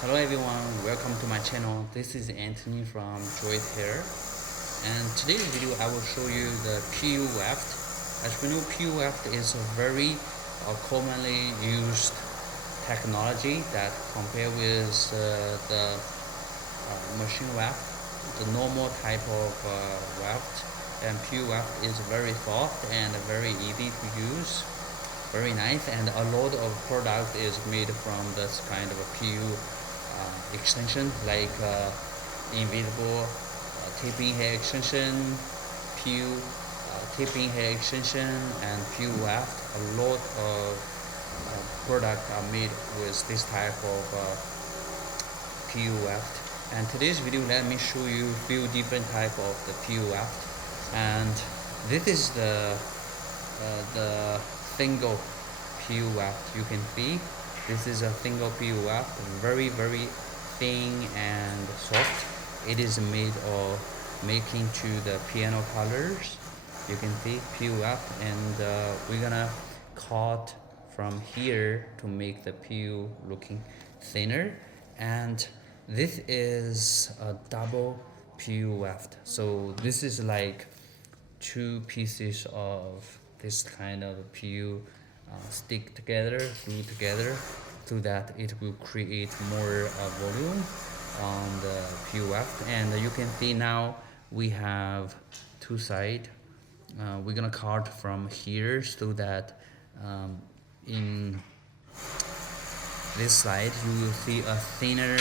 Hello everyone, welcome to my channel. This is Anthony from Joice Hair, and today's video I will show you the PU weft. As we know, PU weft is a very commonly used technology that compare with the machine weft, the normal type of weft. And PU weft is very soft and very easy to use, very nice, and a lot of product is made from this kind of a PU extension, like invisible taping hair extension, PU taping hair extension, and PU weft. A lot of products are made with this type of PU weft. And today's video, let me show you a few different type of the PU weft. And this is the single PU weft. You can see this is a single PU weft, very thin and soft. It is made of making to the piano colors. You can see PU weft, and we're gonna cut from here to make the PU looking thinner. And this is a double PU weft, so this is like two pieces of this kind of PU stick together, glue together, so that it will create more volume on the PU weft. And you can see now we have two sides. We're gonna cut from here so that in this side you will see a thinner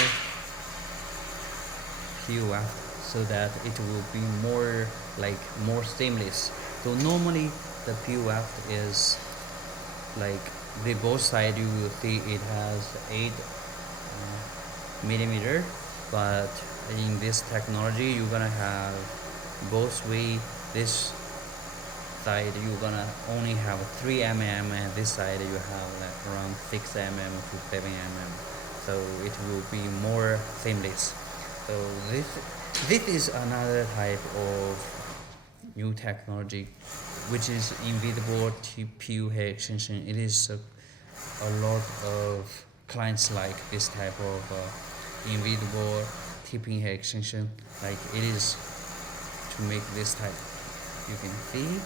PU weft, so that it will be more seamless. So normally the PU weft is like the both side, you will see it has 8 millimeter, but in this technology you're gonna have both way. This side you're gonna only have 3 mm, and this side you have like around 6 mm to 7 mm, so it will be more seamless. So this is another type of new technology, which is invisible PU hair extension. It is a lot of clients like this type of invisible tipping hair extension. Like it is to make this type, you can see.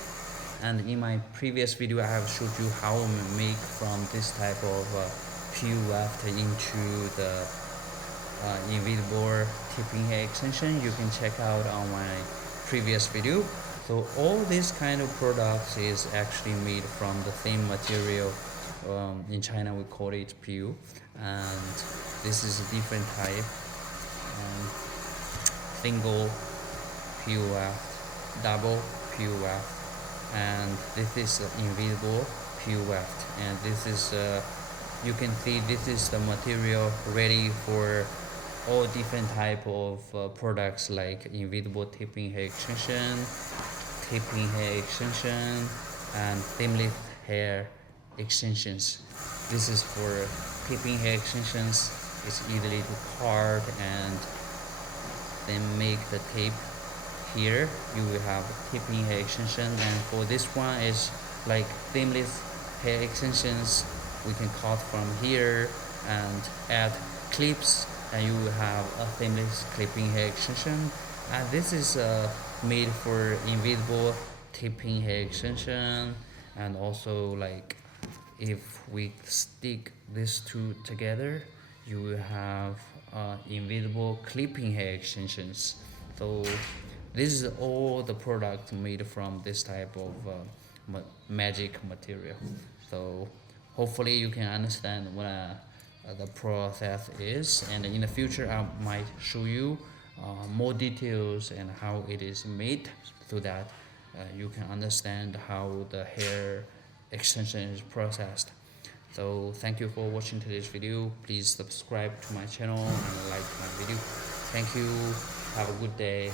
And in my previous video I have showed you how to make from this type of PU weft into the invisible tipping hair extension. You can check out on my previous video. So all these kind of products is actually made from the same material. In China we call it PU, and this is a different type. Single PU weft, double PU weft, and this is invisible PU weft. And this is you can see this is the material ready for all different type of products, like invisible tipping hair extension, taping hair extension, and seamless hair extensions. This is for taping hair extensions. It's easily to part and then make the tape. Here you will have taping hair extension, and for this one is like seamless hair extensions. We can cut from here and add clips, and you will have a seamless clipping hair extension. And this is made for invisible taping hair extension. And also, like if we stick these two together, you will have invisible clipping hair extensions. So this is all the product made from this type of magic material. So hopefully you can understand what the process is, and in the future I might show you more details and how it is made, so that you can understand how the hair extension is processed. So thank you for watching today's video. Please subscribe to my channel and like my video. Thank you. Have a good day.